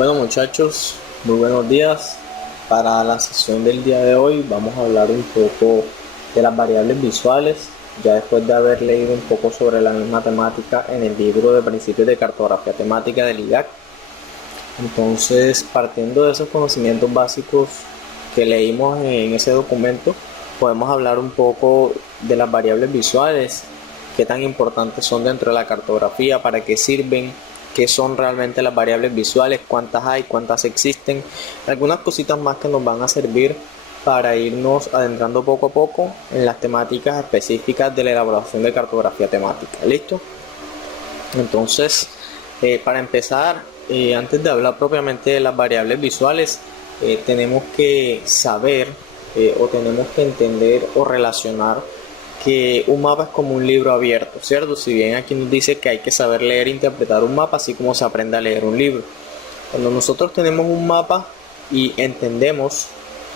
Bueno muchachos, muy buenos días. Para la sesión del día de hoy vamos a hablar un poco de las variables visuales, ya después de haber leído un poco sobre la misma temática en el libro de principios de cartografía temática del IDAC. Entonces, partiendo de esos conocimientos básicos que leímos en ese documento, podemos hablar un poco de las variables visuales, qué tan importantes son dentro de la cartografía, para qué sirven, qué son realmente las variables visuales, cuántas hay, cuántas existen, algunas cositas más que nos van a servir para irnos adentrando poco a poco en las temáticas específicas de la elaboración de cartografía temática. ¿Listo? Entonces, para empezar, antes de hablar propiamente de las variables visuales, tenemos que saber o tenemos que entender o relacionar que un mapa es como un libro abierto, ¿cierto? Si bien aquí nos dice que hay que saber leer e interpretar un mapa, así como se aprende a leer un libro. Cuando nosotros tenemos un mapa y entendemos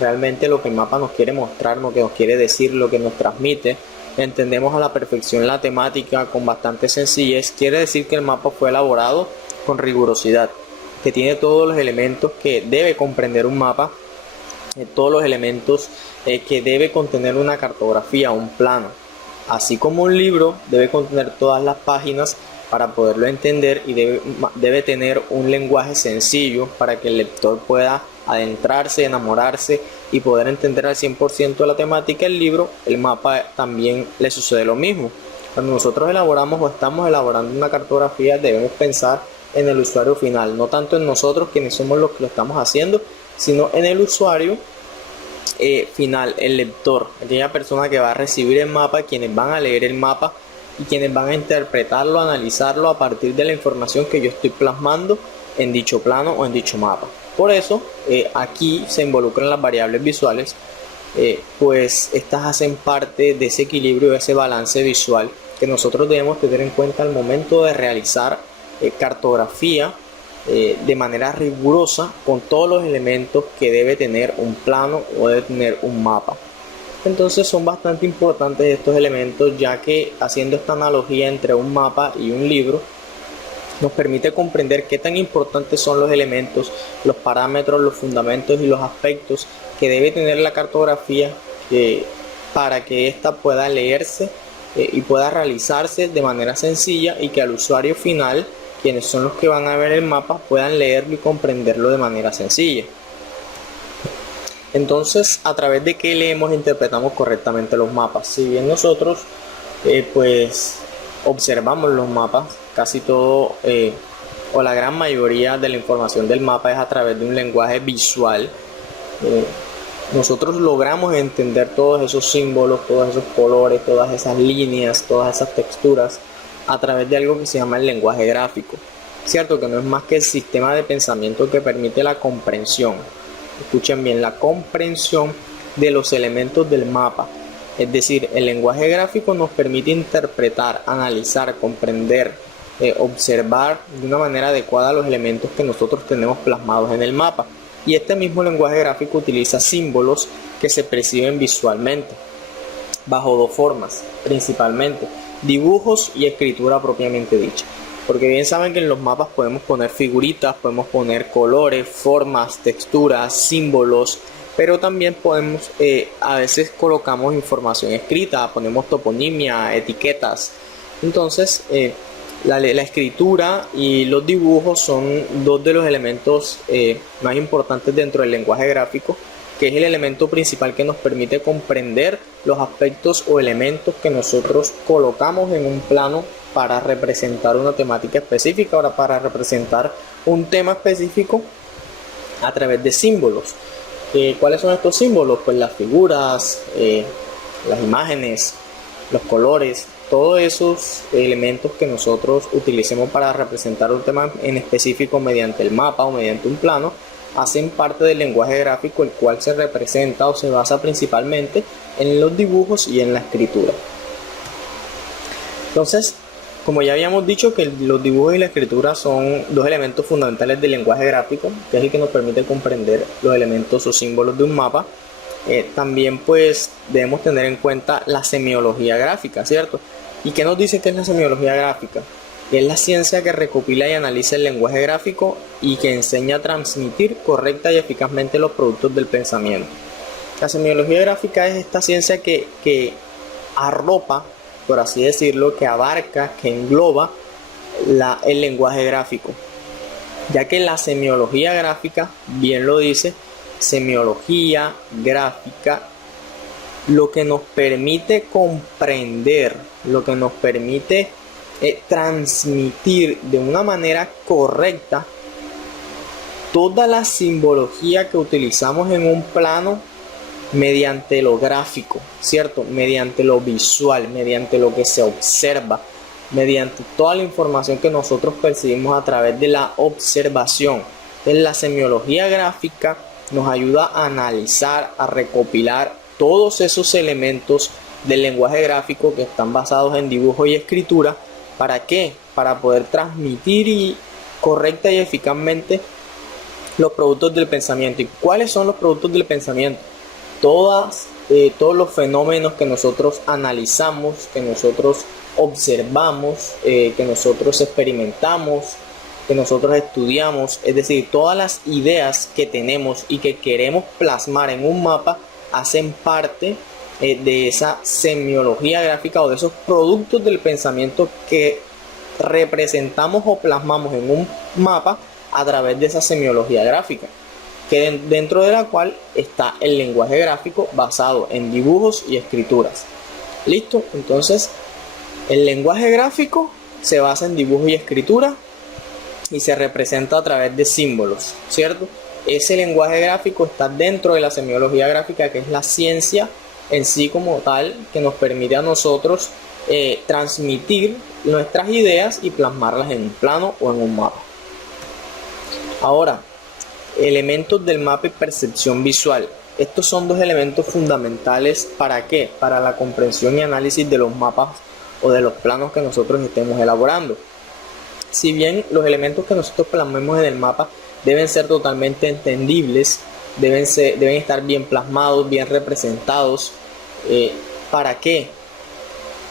realmente lo que el mapa nos quiere mostrar, lo que nos quiere decir, lo que nos transmite, entendemos a la perfección la temática con bastante sencillez, quiere decir que el mapa fue elaborado con rigurosidad, que tiene todos los elementos que debe comprender un mapa, todos los elementos que debe contener una cartografía, un plano. Así como un libro debe contener todas las páginas para poderlo entender y debe tener un lenguaje sencillo para que el lector pueda adentrarse, enamorarse y poder entender al 100% de la temática del libro, el mapa también le sucede lo mismo. Cuando nosotros elaboramos o estamos elaborando una cartografía, debemos pensar en el usuario final, no tanto en nosotros quienes somos los que lo estamos haciendo, sino en el usuario final, el lector, aquella persona que va a recibir el mapa, quienes van a leer el mapa y quienes van a interpretarlo, analizarlo a partir de la información que yo estoy plasmando en dicho plano o en dicho mapa. Por eso aquí se involucran las variables visuales, pues estas hacen parte de ese equilibrio, de ese balance visual que nosotros debemos tener en cuenta al momento de realizar cartografía de manera rigurosa con todos los elementos que debe tener un plano o debe tener un mapa. Entonces son bastante importantes estos elementos, ya que haciendo esta analogía entre un mapa y un libro nos permite comprender qué tan importantes son los elementos, los parámetros, los fundamentos y los aspectos que debe tener la cartografía para que ésta pueda leerse y pueda realizarse de manera sencilla y que al usuario final, quienes son los que van a ver el mapa, puedan leerlo y comprenderlo de manera sencilla. Entonces, ¿a través de qué leemos e interpretamos correctamente los mapas? Si bien nosotros pues observamos los mapas, casi todo o la gran mayoría de la información del mapa es a través de un lenguaje visual. Nosotros logramos entender todos esos símbolos, todos esos colores, todas esas líneas, todas esas texturas a través de algo que se llama el lenguaje gráfico. Cierto que no es más que el sistema de pensamiento que permite la comprensión. Escuchen bien, la comprensión de los elementos del mapa. Es decir, el lenguaje gráfico nos permite interpretar, analizar, comprender, observar de una manera adecuada los elementos que nosotros tenemos plasmados en el mapa. Y este mismo lenguaje gráfico utiliza símbolos que se perciben visualmente, bajo dos formas, principalmente dibujos y escritura propiamente dicha. Porque bien saben que en los mapas podemos poner figuritas, podemos poner colores, formas, texturas, símbolos, pero también podemos, a veces colocamos información escrita, ponemos toponimia, etiquetas. Entonces, la escritura y los dibujos son dos de los elementos más importantes dentro del lenguaje gráfico, que es el elemento principal que nos permite comprender los aspectos o elementos que nosotros colocamos en un plano para representar una temática específica, ahora para representar un tema específico a través de símbolos. ¿Cuáles son estos símbolos? Pues las figuras, las imágenes, los colores, todos esos elementos que nosotros utilicemos para representar un tema en específico mediante el mapa o mediante un plano, hacen parte del lenguaje gráfico, el cual se representa o se basa principalmente en los dibujos y en la escritura. Entonces, como ya habíamos dicho que los dibujos y la escritura son dos elementos fundamentales del lenguaje gráfico, que es el que nos permite comprender los elementos o símbolos de un mapa, también pues debemos tener en cuenta la semiología gráfica, ¿cierto? ¿Y qué nos dice que es la semiología gráfica? que es la ciencia que recopila y analiza el lenguaje gráfico y que enseña a transmitir correcta y eficazmente los productos del pensamiento. La semiología gráfica es esta ciencia que arropa, por así decirlo, que abarca, que engloba el lenguaje gráfico, ya que la semiología gráfica, bien lo dice, semiología gráfica, lo que nos permite comprender, lo que nos permite transmitir de una manera correcta toda la simbología que utilizamos en un plano mediante lo gráfico, ¿cierto? Mediante lo visual, mediante lo que se observa, mediante toda la información que nosotros percibimos a través de la observación. Entonces, la semiología gráfica nos ayuda a analizar, a recopilar todos esos elementos del lenguaje gráfico que están basados en dibujo y escritura. ¿Para qué? Para poder transmitir correcta y eficazmente los productos del pensamiento. ¿Y cuáles son los productos del pensamiento? Todos los fenómenos que nosotros analizamos, que nosotros observamos, que nosotros experimentamos, que nosotros estudiamos, es decir, todas las ideas que tenemos y que queremos plasmar en un mapa hacen parte de esa semiología gráfica o de esos productos del pensamiento que representamos o plasmamos en un mapa a través de esa semiología gráfica, que dentro de la cual está el lenguaje gráfico basado en dibujos y escrituras. ¿Listo? Entonces, el lenguaje gráfico se basa en dibujo y escritura y se representa a través de símbolos, ¿cierto? Ese lenguaje gráfico está dentro de la semiología gráfica, que es la ciencia en sí como tal, que nos permite a nosotros transmitir nuestras ideas y plasmarlas en un plano o en un mapa. Ahora, elementos del mapa y percepción visual. Estos son dos elementos fundamentales. ¿Para qué? Para la comprensión y análisis de los mapas o de los planos que nosotros estemos elaborando. Si bien los elementos que nosotros plasmemos en el mapa deben ser totalmente entendibles, deben estar bien plasmados, bien representados. ¿Para qué?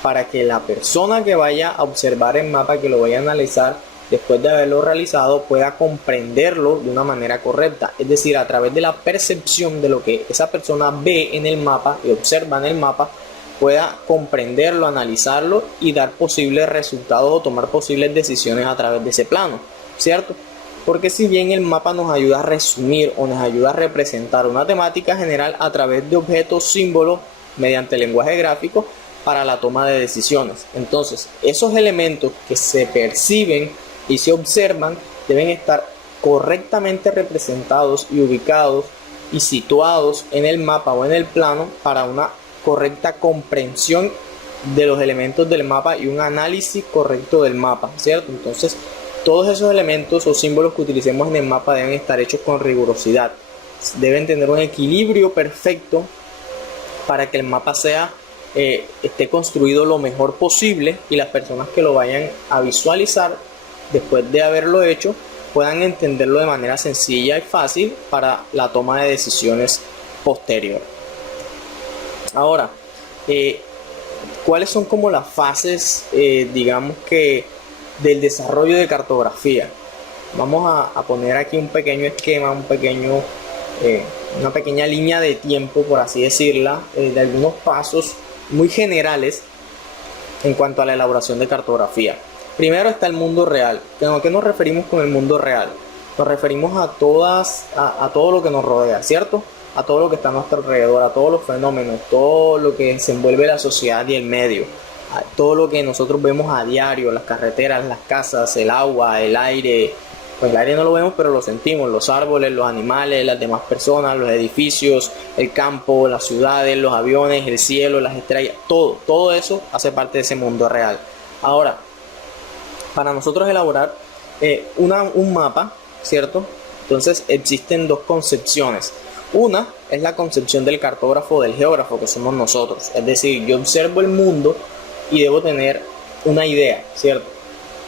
Para que la persona que vaya a observar el mapa, que lo vaya a analizar, después de haberlo realizado, pueda comprenderlo de una manera correcta. Es decir, a través de la percepción de lo que esa persona ve en el mapa y observa en el mapa, pueda comprenderlo, analizarlo y dar posibles resultados o tomar posibles decisiones a través de ese plano, ¿cierto? Porque si bien el mapa nos ayuda a resumir o nos ayuda a representar una temática general a través de objetos, símbolos, mediante lenguaje gráfico para la toma de decisiones. Entonces, esos elementos que se perciben y se observan deben estar correctamente representados y ubicados y situados en el mapa o en el plano para una correcta comprensión de los elementos del mapa y un análisis correcto del mapa, ¿cierto? Entonces, todos esos elementos o símbolos que utilicemos en el mapa deben estar hechos con rigurosidad, deben tener un equilibrio perfecto para que el mapa esté construido lo mejor posible y las personas que lo vayan a visualizar después de haberlo hecho puedan entenderlo de manera sencilla y fácil para la toma de decisiones posterior. Ahora, ¿cuáles son como las fases, digamos que, del desarrollo de cartografía? Vamos a poner aquí un pequeño esquema, una pequeña línea de tiempo, por así decirla, de algunos pasos muy generales en cuanto a la elaboración de cartografía. Primero está el mundo real. ¿A qué nos referimos con el mundo real? Nos referimos a todo lo que nos rodea, ¿cierto? A todo lo que está a nuestro alrededor, a todos los fenómenos, todo lo que se envuelve la sociedad y el medio, a todo lo que nosotros vemos a diario, las carreteras, las casas, el agua, el aire. Pues el aire no lo vemos, pero lo sentimos, los árboles, los animales, las demás personas, los edificios, el campo, las ciudades, los aviones, el cielo, las estrellas, todo eso hace parte de ese mundo real. Ahora, para nosotros elaborar un mapa, ¿cierto? Entonces existen dos concepciones. Una es la concepción del cartógrafo o del geógrafo, que somos nosotros. Es decir, yo observo el mundo y debo tener una idea, ¿cierto?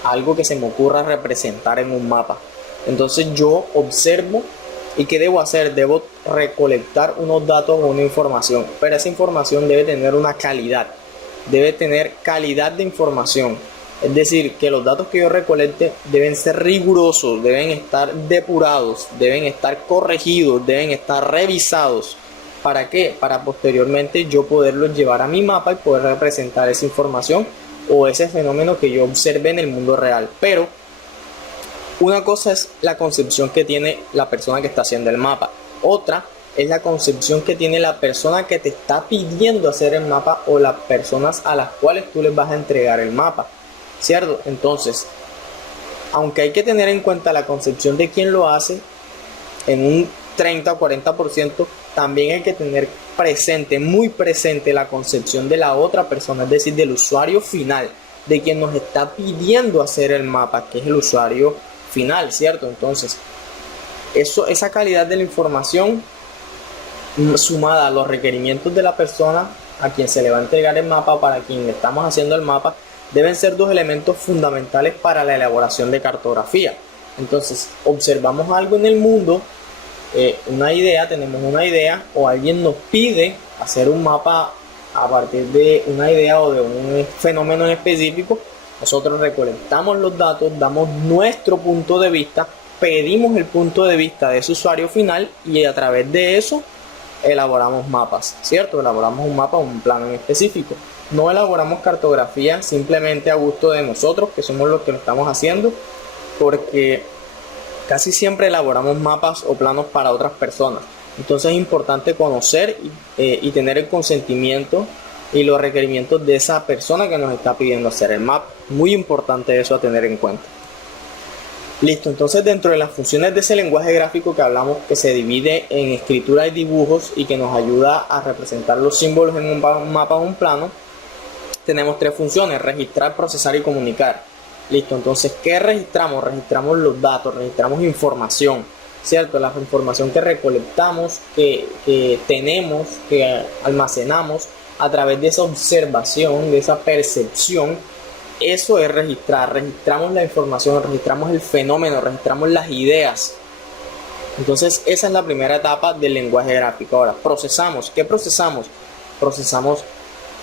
Algo que se me ocurra representar en un mapa. Entonces yo observo y ¿qué debo hacer? Debo recolectar unos datos o una información, pero esa información debe tener una calidad, debe tener calidad de información. Es decir, que los datos que yo recolecte deben ser rigurosos, deben estar depurados, deben estar corregidos, deben estar revisados. ¿Para qué? Para posteriormente yo poderlos llevar a mi mapa y poder representar esa información o ese fenómeno que yo observe en el mundo real. Pero una cosa es la concepción que tiene la persona que está haciendo el mapa. Otra es la concepción que tiene la persona que te está pidiendo hacer el mapa o las personas a las cuales tú les vas a entregar el mapa, ¿cierto? Entonces, aunque hay que tener en cuenta la concepción de quien lo hace, en un 30 o 40%, también hay que tener presente, muy presente, la concepción de la otra persona, es decir, del usuario final, de quien nos está pidiendo hacer el mapa, que es el usuario final, ¿cierto? Entonces, esa calidad de la información sumada a los requerimientos de la persona a quien se le va a entregar el mapa, para quien le estamos haciendo el mapa, deben ser dos elementos fundamentales para la elaboración de cartografía. Entonces, observamos algo en el mundo, tenemos una idea, o alguien nos pide hacer un mapa a partir de una idea o de un fenómeno en específico. Nosotros recolectamos los datos, damos nuestro punto de vista, pedimos el punto de vista de ese usuario final y a través de eso elaboramos mapas, ¿cierto? Elaboramos un mapa o un plano en específico. No elaboramos cartografía simplemente a gusto de nosotros, que somos los que lo estamos haciendo, porque casi siempre elaboramos mapas o planos para otras personas. Entonces es importante conocer y tener el consentimiento y los requerimientos de esa persona que nos está pidiendo hacer el mapa. Muy importante eso a tener en cuenta. Listo, entonces dentro de las funciones de ese lenguaje gráfico que hablamos, que se divide en escritura y dibujos y que nos ayuda a representar los símbolos en un mapa o un plano, tenemos tres funciones: registrar, procesar y comunicar. Listo, entonces, ¿qué registramos? Registramos los datos, registramos información, ¿cierto? La información que recolectamos, que tenemos, que almacenamos a través de esa observación, de esa percepción. Eso es registrar. Registramos la información, registramos el fenómeno, registramos las ideas. Entonces esa es la primera etapa del lenguaje gráfico. Ahora, procesamos. ¿Qué procesamos? Procesamos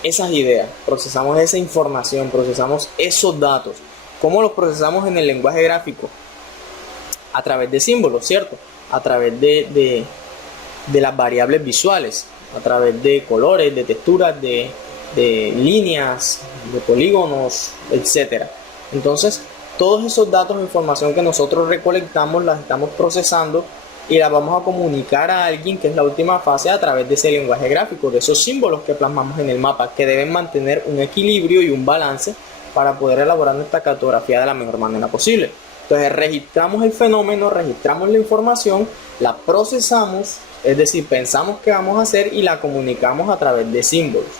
esas ideas, procesamos esa información, procesamos esos datos. ¿Cómo los procesamos en el lenguaje gráfico? A través de símbolos, ¿cierto? A través de las variables visuales, a través de colores, de texturas, de líneas, de polígonos, etcétera. Entonces, todos esos datos e información que nosotros recolectamos, las estamos procesando y las vamos a comunicar a alguien, que es la última fase, a través de ese lenguaje gráfico, de esos símbolos que plasmamos en el mapa, que deben mantener un equilibrio y un balance para poder elaborar nuestra cartografía de la mejor manera posible. Entonces, registramos el fenómeno, registramos la información, la procesamos, es decir, pensamos qué vamos a hacer y la comunicamos a través de símbolos.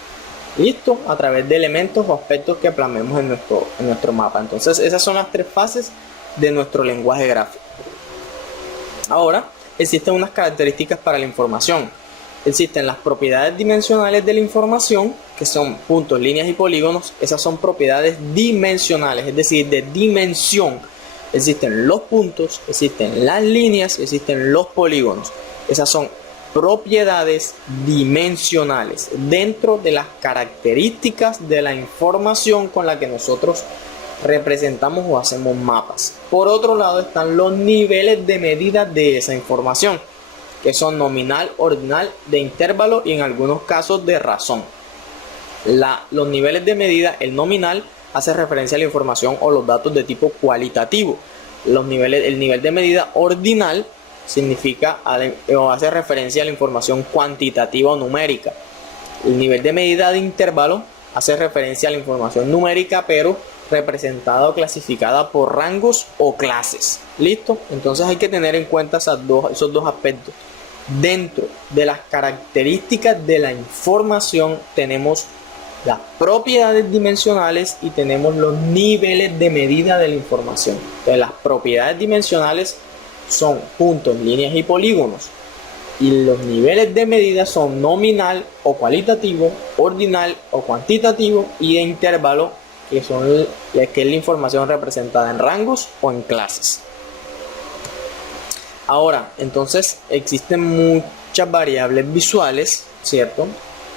Listo, a través de elementos o aspectos que plasmemos en nuestro mapa. Entonces esas son las tres fases de nuestro lenguaje gráfico. Ahora, existen unas características para la información. Existen las propiedades dimensionales de la información, que son puntos, líneas y polígonos. Esas son propiedades dimensionales, es decir, de dimensión. Existen los puntos, existen las líneas, existen los polígonos. Esas son propiedades dimensionales dentro de las características de la información con la que nosotros representamos o hacemos mapas. Por otro lado están los niveles de medida de esa información, que son nominal, ordinal, de intervalo y en algunos casos de razón. Los niveles de medida, el nominal hace referencia a la información o los datos de tipo cualitativo. El nivel de medida ordinal significa o hace referencia a la información cuantitativa o numérica. El nivel de medida de intervalo hace referencia a la información numérica, pero representada o clasificada por rangos o clases. ¿Listo? Entonces hay que tener en cuenta esos dos aspectos. Dentro de las características de la información tenemos las propiedades dimensionales y tenemos los niveles de medida de la información. Entonces, las propiedades dimensionales son puntos, líneas y polígonos, y los niveles de medida son nominal o cualitativo, ordinal o cuantitativo y de intervalo, que es la información representada en rangos o en clases. Ahora, entonces existen muchas variables visuales, ¿cierto?,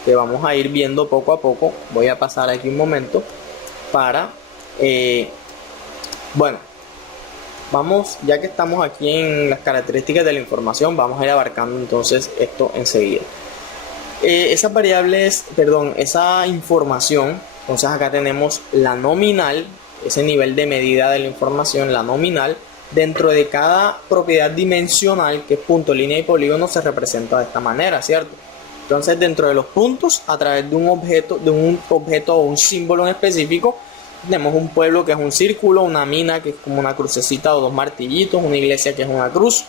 que vamos a ir viendo poco a poco. Voy a pasar aquí un momento para Bueno, vamos, ya que estamos aquí en las características de la información, vamos a ir abarcando entonces esto enseguida. Esas variables, perdón, esa información, entonces acá tenemos la nominal, ese nivel de medida de la información, la nominal. Dentro de cada propiedad dimensional, que es punto, línea y polígono, se representa de esta manera, ¿cierto? Entonces, dentro de los puntos, a través de un objeto o un símbolo en específico, tenemos un pueblo que es un círculo, una mina que es como una crucecita o dos martillitos, una iglesia que es una cruz,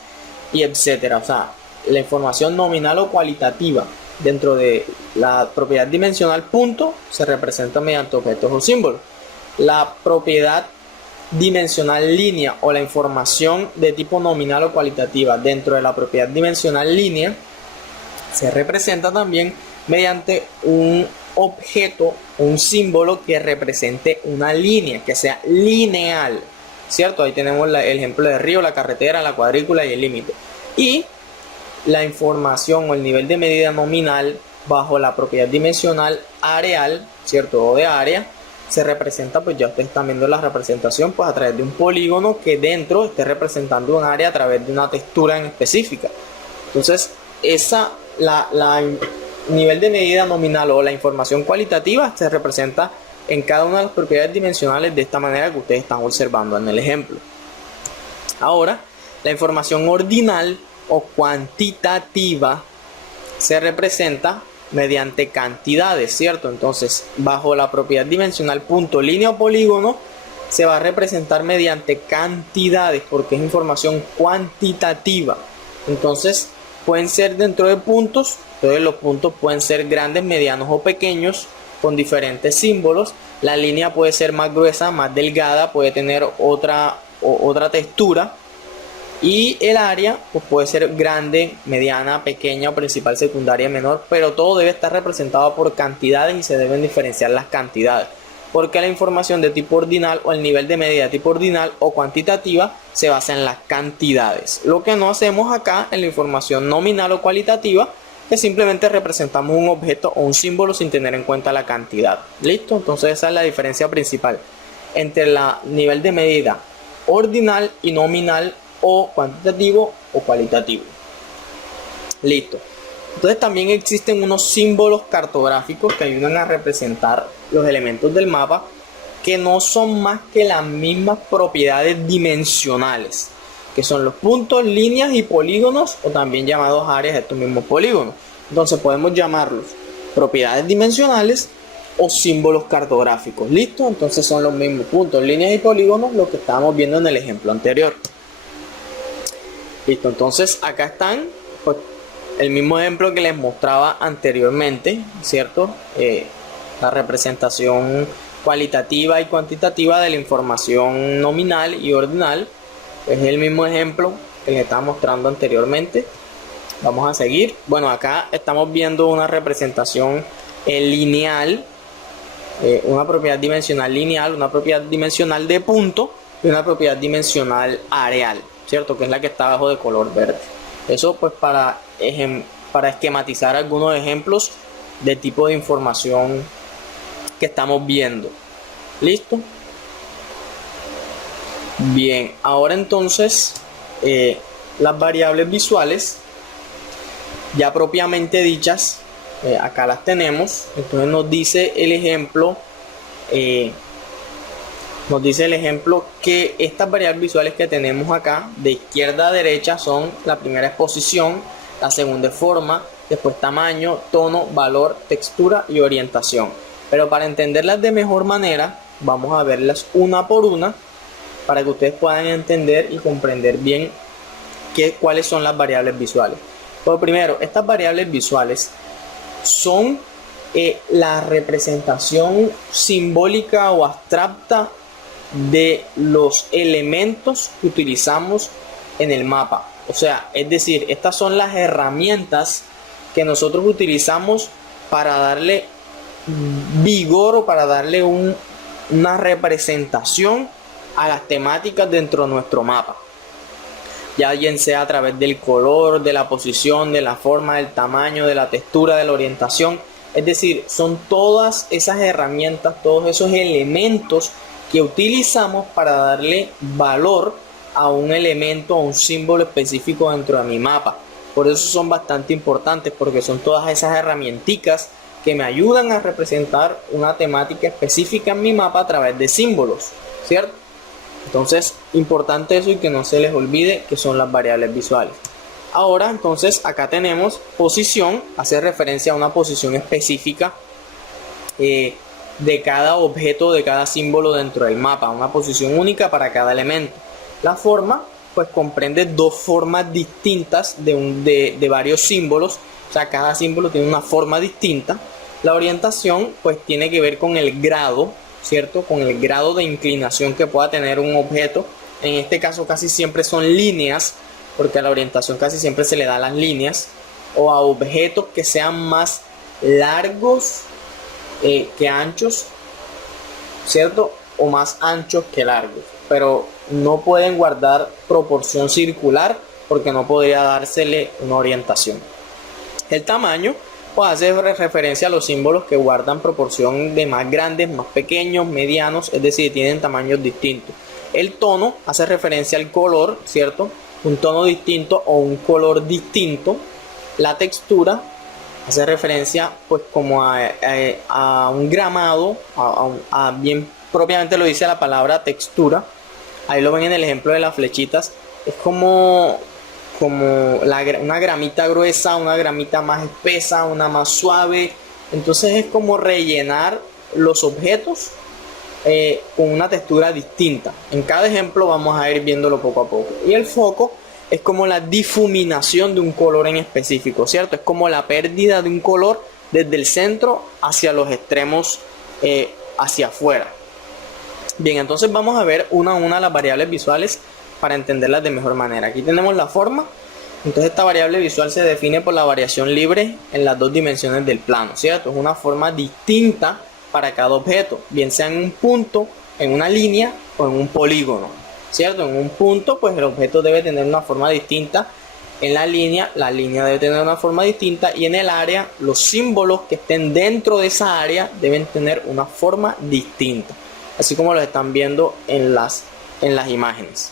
y etcétera. O sea, la información nominal o cualitativa dentro de la propiedad dimensional punto se representa mediante objetos o símbolos. La propiedad dimensional línea o la información de tipo nominal o cualitativa dentro de la propiedad dimensional línea se representa también mediante un objeto, un símbolo que represente una línea, que sea lineal, ¿cierto? Ahí tenemos el ejemplo de río, la carretera, la cuadrícula y el límite. Y la información o el nivel de medida nominal bajo la propiedad dimensional areal, ¿cierto? O de área, se representa, pues ya ustedes están viendo la representación, pues a través de un polígono que dentro esté representando un área a través de una textura en específica. Entonces, la nivel de medida nominal o la información cualitativa se representa en cada una de las propiedades dimensionales de esta manera que ustedes están observando en el ejemplo. Ahora, la información ordinal o cuantitativa se representa mediante cantidades, ¿cierto? Entonces, bajo la propiedad dimensional punto, línea o polígono, se va a representar mediante cantidades porque es información cuantitativa. Entonces, pueden ser dentro de puntos, entonces los puntos pueden ser grandes, medianos o pequeños con diferentes símbolos. La línea puede ser más gruesa, más delgada, puede tener otra textura. Y el área pues puede ser grande, mediana, pequeña o principal, secundaria, menor, pero todo debe estar representado por cantidades y se deben diferenciar las cantidades, porque la información de tipo ordinal o el nivel de medida de tipo ordinal o cuantitativa se basa en las cantidades. Lo que no hacemos acá en la información nominal o cualitativa es simplemente representamos un objeto o un símbolo sin tener en cuenta la cantidad. ¿Listo? Entonces esa es la diferencia principal entre el nivel de medida ordinal y nominal o cuantitativo o cualitativo. Listo. Entonces también existen unos símbolos cartográficos que ayudan a representar los elementos del mapa que no son más que las mismas propiedades dimensionales, que son los puntos, líneas y polígonos, o también llamados áreas de estos mismos polígonos. Entonces podemos llamarlos propiedades dimensionales o símbolos cartográficos. ¿Listo? Entonces son los mismos puntos, líneas y polígonos lo que estábamos viendo en el ejemplo anterior. Listo, entonces acá están pues, el mismo ejemplo que les mostraba anteriormente, ¿cierto? La representación cualitativa y cuantitativa de la información nominal y ordinal. Es el mismo ejemplo que les estaba mostrando anteriormente. Vamos a seguir. Bueno, acá estamos viendo una representación lineal, una propiedad dimensional lineal, una propiedad dimensional de punto y una propiedad dimensional areal, ¿cierto? Que es la que está abajo de color verde. Eso pues para esquematizar algunos ejemplos de tipo de información que estamos viendo. ¿Listo? Bien, ahora entonces las variables visuales ya propiamente dichas, acá las tenemos. Entonces nos dice el ejemplo que estas variables visuales que tenemos acá de izquierda a derecha son: la primera es posición, la segunda es forma, después tamaño, tono, valor, textura y orientación. Pero para entenderlas de mejor manera vamos a verlas una por una para que ustedes puedan entender y comprender bien cuáles son las variables visuales. Pero primero, estas variables visuales son la representación simbólica o abstracta de los elementos que utilizamos en el mapa. O sea, es decir, estas son las herramientas que nosotros utilizamos para darle vigor o para darle una representación a las temáticas dentro de nuestro mapa, ya bien sea a través del color, de la posición, de la forma, del tamaño, de la textura, de la orientación. Es decir, son todas esas herramientas, todos esos elementos que utilizamos para darle valor a un elemento o un símbolo específico dentro de mi mapa. Por eso son bastante importantes, porque son todas esas herramienticas que me ayudan a representar una temática específica en mi mapa a través de símbolos, ¿cierto? Entonces, importante eso y que no se les olvide que son las variables visuales. Ahora, entonces, acá tenemos posición, hace referencia a una posición específica de cada objeto, de cada símbolo dentro del mapa, una posición única para cada elemento. La forma, pues comprende dos formas distintas de varios símbolos, o sea, cada símbolo tiene una forma distinta. La orientación, pues tiene que ver con el grado, ¿cierto? Con el grado de inclinación que pueda tener un objeto. En este caso casi siempre son líneas, porque a la orientación casi siempre se le da las líneas, o a objetos que sean más largos que anchos, ¿cierto? O más anchos que largos, pero no pueden guardar proporción circular porque no podría dársele una orientación. El tamaño, pues hace referencia a los símbolos que guardan proporción de más grandes, más pequeños, medianos, es decir, tienen tamaños distintos. El tono hace referencia al color, ¿cierto? Un tono distinto o un color distinto. La textura hace referencia pues como a un gramado, bien propiamente lo dice la palabra textura. Ahí lo ven en el ejemplo de las flechitas. Es como una gramita gruesa, una gramita más espesa, una más suave. Entonces es como rellenar los objetos con una textura distinta. En cada ejemplo vamos a ir viéndolo poco a poco. Y el foco es como la difuminación de un color en específico, ¿cierto? Es como la pérdida de un color desde el centro hacia los extremos, hacia afuera. Bien, entonces vamos a ver una a una las variables visuales para entenderlas de mejor manera. Aquí tenemos la forma. Entonces esta variable visual se define por la variación libre en las dos dimensiones del plano, ¿cierto? Es una forma distinta para cada objeto, bien sea en un punto, en una línea o en un polígono, ¿cierto? En un punto, pues el objeto debe tener una forma distinta. En la línea debe tener una forma distinta. Y en el área, los símbolos que estén dentro de esa área deben tener una forma distinta. Así como lo están viendo en las imágenes.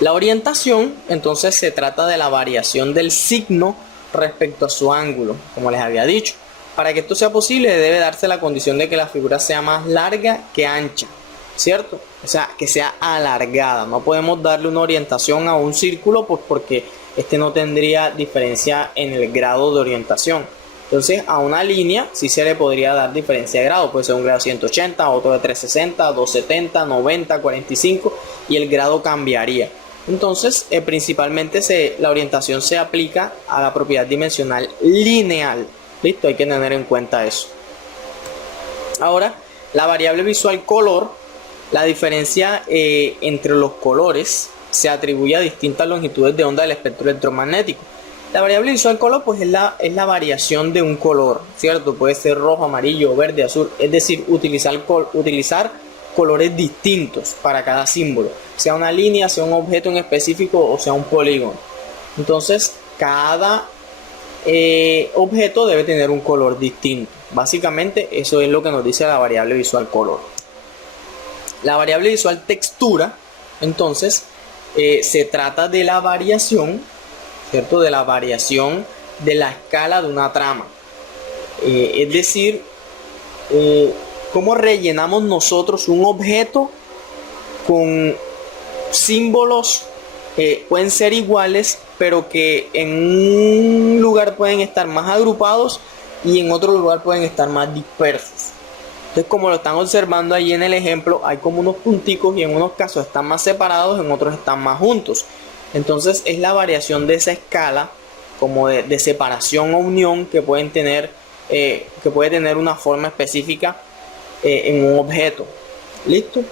La orientación, entonces, se trata de la variación del signo respecto a su ángulo, como les había dicho. Para que esto sea posible, debe darse la condición de que la figura sea más larga que ancha, ¿cierto? O sea, que sea alargada. No podemos darle una orientación a un círculo pues porque este no tendría diferencia en el grado de orientación. Entonces, a una línea sí se le podría dar diferencia de grado. Puede ser un grado 180, otro de 360, 270, 90, 45 y el grado cambiaría. Entonces, principalmente la orientación se aplica a la propiedad dimensional lineal. ¿Listo? Hay que tener en cuenta eso. Ahora, la variable visual color, la diferencia entre los colores se atribuye a distintas longitudes de onda del espectro electromagnético. La variable visual color pues es la variación de un color, ¿cierto? Puede ser rojo, amarillo, verde, azul, es decir, utilizar colores distintos para cada símbolo, sea una línea, sea un objeto en específico o sea un polígono. Entonces, cada objeto debe tener un color distinto. Básicamente eso es lo que nos dice la variable visual color. La variable visual textura, entonces, se trata de la variación, ¿cierto? De la variación de la escala de una trama. Es decir, cómo rellenamos nosotros un objeto con símbolos pueden ser iguales, pero que en un lugar pueden estar más agrupados y en otro lugar pueden estar más dispersos. Entonces, como lo están observando ahí en el ejemplo, hay como unos punticos y en unos casos están más separados, en otros están más juntos. Entonces es la variación de esa escala como de separación o unión que pueden tener, que puede tener una forma específica en un objeto. ¿Listo?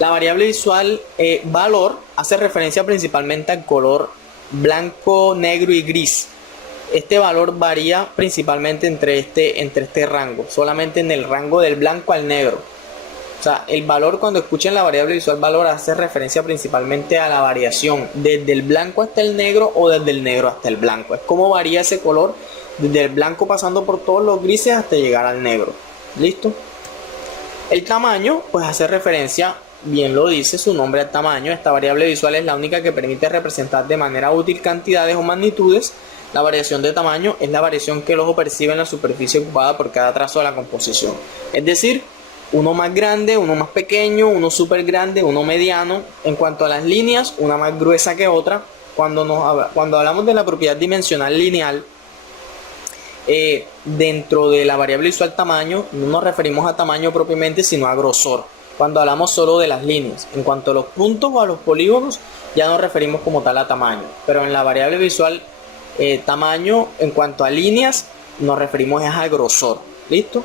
La variable visual valor hace referencia principalmente al color blanco, negro y gris. Este valor varía principalmente entre este rango, solamente en el rango del blanco al negro. O sea, el valor, cuando escuchen la variable visual valor, hace referencia principalmente a la variación desde el blanco hasta el negro o desde el negro hasta el blanco. Es como varía ese color desde el blanco pasando por todos los grises hasta llegar al negro. ¿Listo? El tamaño pues hace referencia, bien lo dice su nombre, al tamaño. Esta variable visual es la única que permite representar de manera útil cantidades o magnitudes. La variación de tamaño es la variación que el ojo percibe en la superficie ocupada por cada trazo de la composición. Es decir, uno más grande, uno más pequeño, uno súper grande, uno mediano. En cuanto a las líneas, una más gruesa que otra. Cuando hablamos de la propiedad dimensional lineal, dentro de la variable visual tamaño, no nos referimos a tamaño propiamente, sino a grosor. Cuando hablamos solo de las líneas, en cuanto a los puntos o a los polígonos, ya nos referimos como tal a tamaño. Pero en la variable visual tamaño, en cuanto a líneas, nos referimos al grosor. ¿Listo?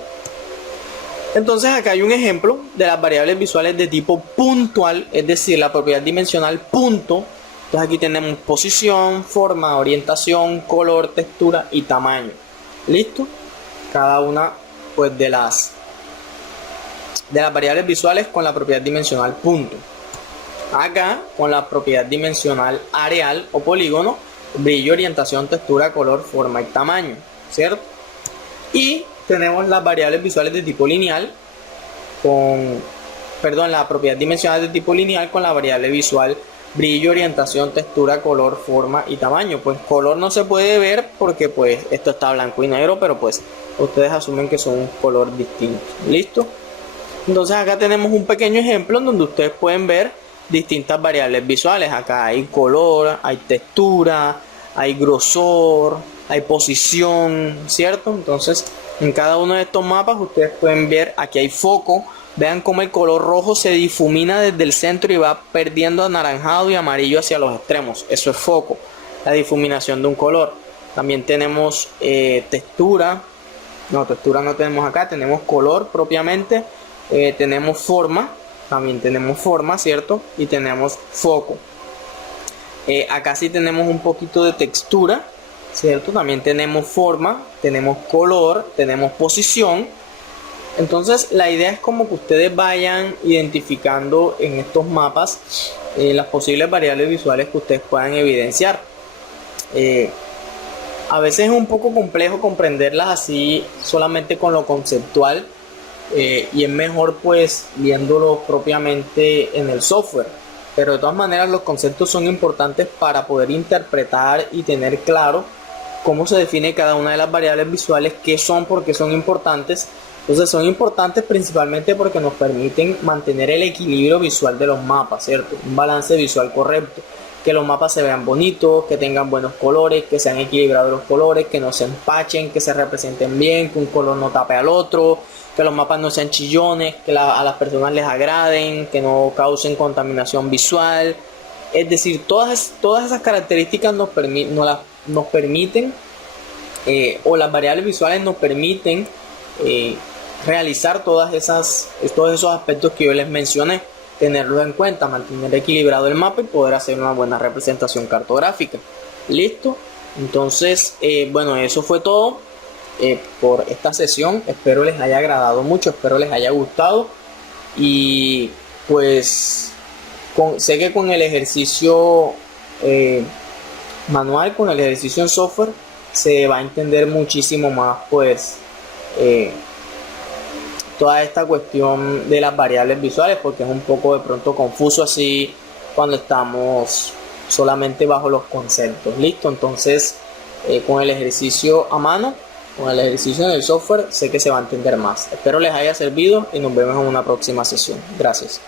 Entonces acá hay un ejemplo de las variables visuales de tipo puntual, es decir, la propiedad dimensional punto. Entonces aquí tenemos posición, forma, orientación, color, textura y tamaño. ¿Listo? Cada una pues de las variables visuales con la propiedad dimensional punto. Acá con la propiedad dimensional areal o polígono, brillo, orientación, textura, color, forma y tamaño, ¿cierto? Y tenemos las variables visuales de tipo lineal la propiedad dimensional de tipo lineal con la variable visual brillo, orientación, textura, color, forma y tamaño. Pues color no se puede ver porque pues esto está blanco y negro, pero pues ustedes asumen que son un color distinto. ¿Listo? Entonces acá tenemos un pequeño ejemplo en donde ustedes pueden ver distintas variables visuales. Acá hay color, hay textura, hay grosor, hay posición, ¿cierto? Entonces en cada uno de estos mapas ustedes pueden ver, aquí hay foco. Vean cómo el color rojo se difumina desde el centro y va perdiendo anaranjado y amarillo hacia los extremos. Eso es foco, la difuminación de un color. También tenemos textura. No, textura no tenemos acá. Tenemos color propiamente. Tenemos forma. También tenemos forma, ¿cierto? Y tenemos foco. Acá sí tenemos un poquito de textura, ¿cierto? También tenemos forma, tenemos color, tenemos posición. Entonces la idea es como que ustedes vayan identificando en estos mapas las posibles variables visuales que ustedes puedan evidenciar. A veces es un poco complejo comprenderlas así solamente con lo conceptual, y es mejor pues viéndolo propiamente en el software. Pero de todas maneras los conceptos son importantes para poder interpretar y tener claro cómo se define cada una de las variables visuales, qué son, por qué son importantes. Entonces son importantes principalmente porque nos permiten mantener el equilibrio visual de los mapas, ¿cierto? Un balance visual correcto, que los mapas se vean bonitos, que tengan buenos colores, que sean equilibrados los colores, que no se empachen, que se representen bien, que un color no tape al otro, que los mapas no sean chillones, que a las personas les agraden, que no causen contaminación visual. Es decir, todas esas características nos permiten, o las variables visuales nos permiten realizar todos esos aspectos que yo les mencioné, tenerlos en cuenta, mantener equilibrado el mapa y poder hacer una buena representación cartográfica. ¿Listo? Entonces, bueno, eso fue todo por esta sesión. Espero les haya agradado mucho, espero les haya gustado, y pues sé que con el ejercicio manual, con el ejercicio en software, se va a entender muchísimo más pues toda esta cuestión de las variables visuales, porque es un poco de pronto confuso así cuando estamos solamente bajo los conceptos. Listo, entonces con el ejercicio a mano, con el ejercicio en el software, sé que se va a entender más. Espero les haya servido y nos vemos en una próxima sesión. Gracias.